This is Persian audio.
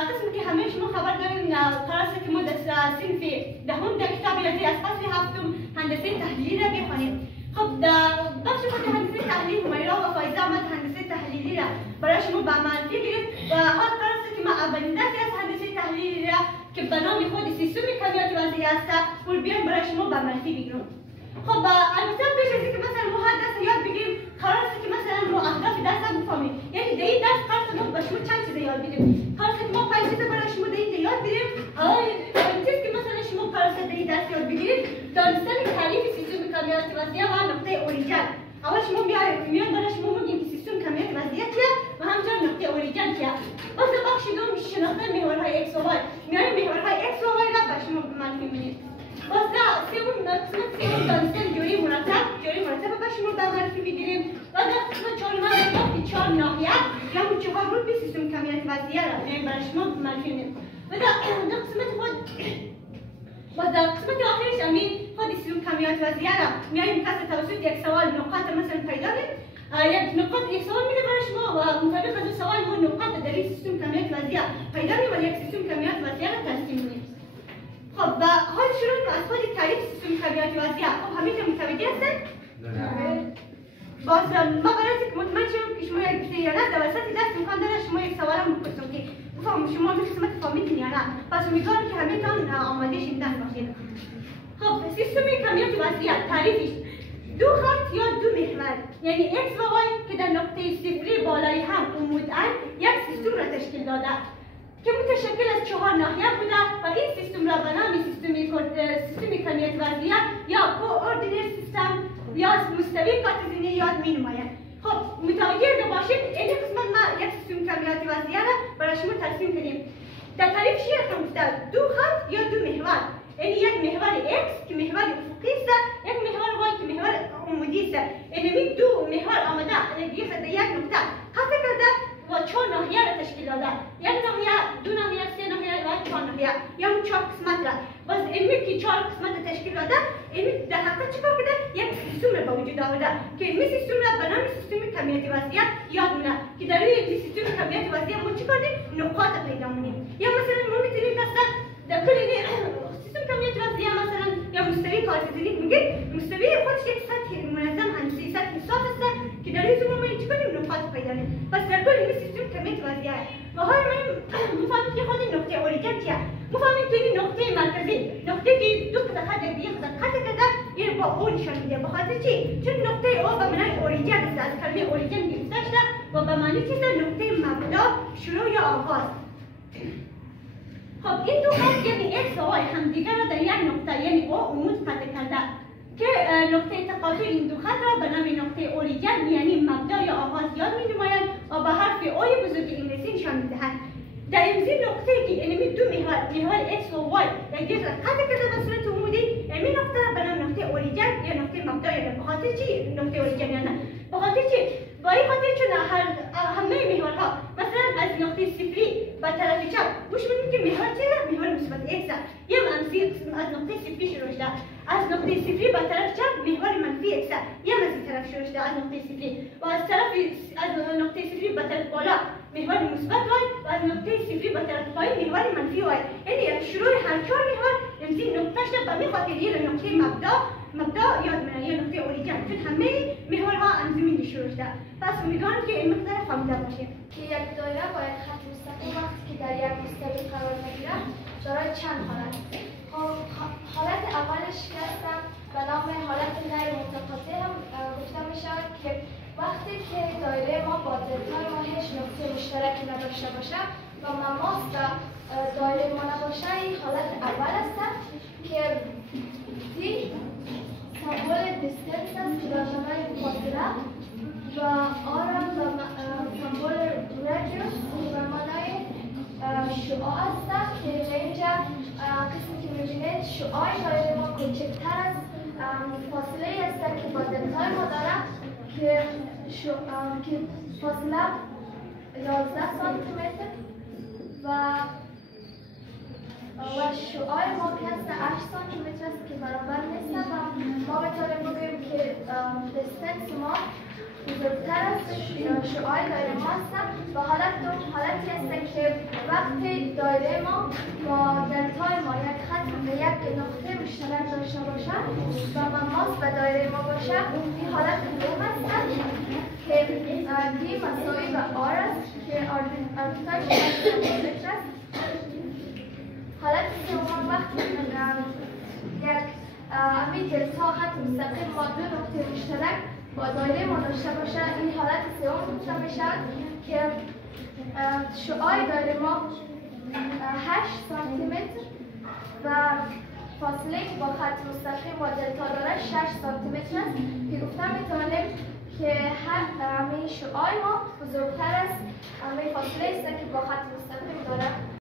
قسم که همه شما خبر دارین قرار است که ما در صنف دهم در کتاب ریاضی از فصل هفتم هندسه تحلیلی را بخوانیم. خب در بخش خود هندسه تحلیلی همیرا و فایزه آمد هندسه تحلیلی را برای شما به عمل بگیرید و حال قرار است که ما اولین درسی از هندسه تحلیلی را که به نام خود سیستم کمیت وضعی است اون بیان برای شما به عمل بگیرم. خب البته پیش از اینکه مثلا ما هر درس یاد بگیریم قرار است که مثلا ما اهداف درس را بفهمیم. یعنی در این درس قرار است ما به شما چند چیز یاد بدیم. قرار است که ما 5 چیز برای شما در این یاد بدیم. اول چیز که مثلا شما قرار است در این درس یاد بگیرید دانستن تعریف سیستم کمیت وضعی و نقطه اوریجن. اول شما میان برای شما میگیم که سیستم کمیت وضعی چیه و همچنین نقطه اوریجن چیه. باز بخش دوم شناختن محورهای x و y. میان محورهای x و y را به شما معرفی می‌کنیم. باز سوم قسمت دانستن جوری مرتب به شما به معرفی می‌گیریم و در قسمت چهارم یافت 4 ناحیه یا 4 رتبه سیستم کمیت وضعی را برای شما معرفی می‌کنیم. و در قسمت خود و در قسمت آخرش همین خود سیستم کمیت وضعی را میایم پس توسط یک سوال نقاط مثلا پیدا کنیم. یک سوال میده برای شما و مطابق از سوال ما نقاط در این سیستم کمیت وضعی پیدا کنیم و یک سیستم کمیت وضعی را ترسیم کنیم. خب و حال شروع از خود تعریف سیستم کمیت وضعی. خب همین متوجه هستید؟ باز ما برای اینکه مطمئن شوم که شما یک یا نه در وسط درس امکان داره شما یک سوال هم بپرسم که بفهمم شما دو قسمت فهمیدین یا نه. پس امیدوارم که همه تان آماده شدن باشید. خب سیستم کمیت وضعی تعریفش دو خط یا دو محور یعنی x و y که در نقطه صفری بالای هم عموداً یک سیستم را تشکیل داده که متشکل از 4 ناحیه بوده و این سیستم را به نام سیستم کمیت وضعی یا کوآردینات سیستم یا مستوی کارتزینی یاد می‌نماید. خب متوجه باشید این قسمت ما یک سیستم کمیت وضعی را برای شما ترسیم کنیم. در تعریف چی هستم گفته دو خط یا دو محور یعنی یک محور x که محور افقی است یک محور y که محور عمودی است. یعنی دو محور آمده یک نقطه قطع کرده و 4 ناحیه را تشکیل داده. یک ناحیه، دو ناحیه، 3 ناحیه و 4 ناحیه یا 4 قسمت را. باز علمی که 4 قسمت را تشکیل داده علمی در حقیقت چیکار کرده؟ یک سیستم را به وجود آورده که این سیستم را به نام سیستم کمیت وضعی یاد مونه که در این سیستم کمیت وضعی ما چیکار کنیم؟ نقاط پیدا کنیم. یا مثلا ما میتونیم مثلا در کل سیستم کمیت وضعی مثلا یا مستوی کارتزینی میگیم مستوی خودش یک سطح منظم هندسی سطح صاف است که در این زمان ما چیکار کنیم؟ نقاط پیدا کنیم. پس در کل این سیستم کمیت وضعی و حالا میفهمیم که خود نقطه اوریجن چیه. میفهمیم که این نقطه مرکزی نقطه که دو خط دیگه خط کرده این با او نشان میده. بخاطر چی؟ چون نقطه او به معنای اوریجن است از کلمه اوریجن گرفته شده و به معنی چیز نقطه مبدا شروع یا آغاز. خب این دو خط یعنی x و y همدیگر را در یک نقطه یعنی او عمود قطع کرده که نقطه تقاطع این دو خط را به نام نقطه اوریجن یعنی مبدا یا آغاز یاد می‌نمایند و به حرف او بزرگ انگلیسی نشان می‌دهند. در این نقطه که علمی دو محور x و y یک را قطع کرده به صورت عمودی این نقطه را به نام نقطه اوریجن یا نقطه مبدا یعنی به خاطر چی نقطه اوریجن یا نه؟ به خاطر چی؟ با این خاطر چون همه محورها مثلا از نقطه صفری به طرف چپ گوش بدید که محور چیه؟ محور مثبت x است. یه منفی از نقطه صفری شروع شده. از نقطه صفری به طرف چپ محور منفی x است. یه از این طرف شروع شده از نقطه صفری و از نقطه صفری به طرف بالا محور مثبت y و از نقطه صفری به طرف پایین محور منفی y. یعنی شروع هر 4 محور این نقطه‌اش به همین خاطر یه نقطه مبدا یاد می‌گیرن یا نقطه اوریجن چون همه محورها انزمین شروع شده. پس امیدوارم که این مقدار فهمیده باشید که یک دایره باید خط مستقیم وقتی که در یک مستوی قرار می‌گیرد دارای چند حالت. حالت اولش که هستن به نام حالت غیر متقاطع هم گفته می‌شود که وقتی که دایره ما با دلتای ما هیچ نقطه مشترکی نداشته باشه و مماس و دایره ما نباشه این حالت اول است که دی سمبول دیستنس است که در معنای فاصله و آرم و سمبول رادیوس که در معنای شعاع است که اینجا قسمی که میبینید شعاع دایره ما کوچکتر از فاصله است که با دلتای ما داره که فاصله 11 سانتی متر و شعاع ما که هست 8 سانتی متر است که برابر نیست و ما بتونیم بگوییم که دیستنس ما بزرگتر از شعاع دایره ما هستند و حالت دوم حالتی است که وقتی دایره ما با دلتای ما یک خط به یک نقطه مشترک داشته باشد و ماس به دایره ما باشد، این حالت دوم است که دی مساوی به آر است که آربیتاژ متر است. حالت سوم وقتی یک امی دلتا خط مستقیم با دو نقطه مشترک با دایره ما داشته باشد، این حالت سوم گفته می شود که شعاع دایره ما 8 سانتی متر و فاصله که با خط مستقیم با دلتا داره 6 سانتی متر است که گفته می توانیم که همه شعاع ما بزرگتر است همه فاصله است که با خط مستقیم داره.